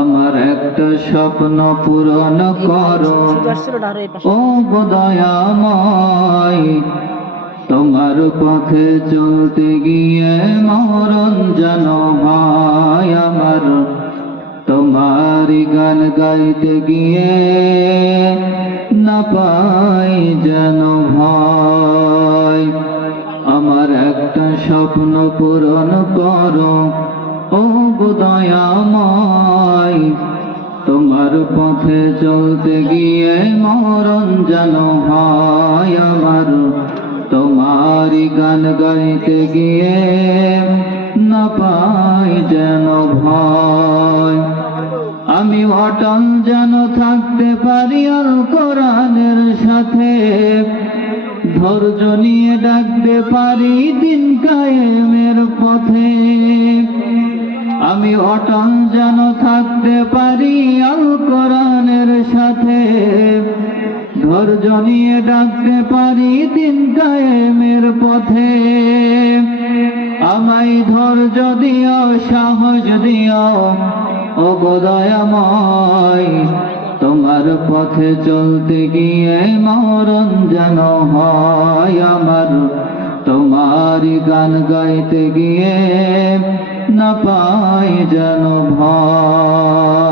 আমার একটা স্বপ্ন পূরণ করো ও গো দয়াময়, তোমার পথে চলতে গিয়ে মরণ যেন হয় আমার, তোমারই গান গাইতে গিয়ে না পাই যেন ভয়। আমার একটা স্বপ্ন পূরণ করো ও গো দয়াময়, তোমার পথে চলতে গিয়ে মরণ যেন হয় আমার, তোমারই গান গাইতে গিয়ে না পাই যেন ভয়। আমি অটল যেন থাকতে পারি আল কোরআনের সাথে, ধৈর্য নিয়ে ডাকতে পারি দিন কায়েমের পথে। আমি অটল যেন থাকতে পারি আল কোরআনের সাথে, ধৈর্য নিয়ে ডাকতে পারি দিন কায়েমের পথে। আমায় ধৈর্য দিও, সাহস দিও ও গো দয়াময়, তোমার পথে চলতে গিয়ে মরণ যেন হয় আমার, তোমারই গান গাইতে গিয়ে না পাই যেন ভয়।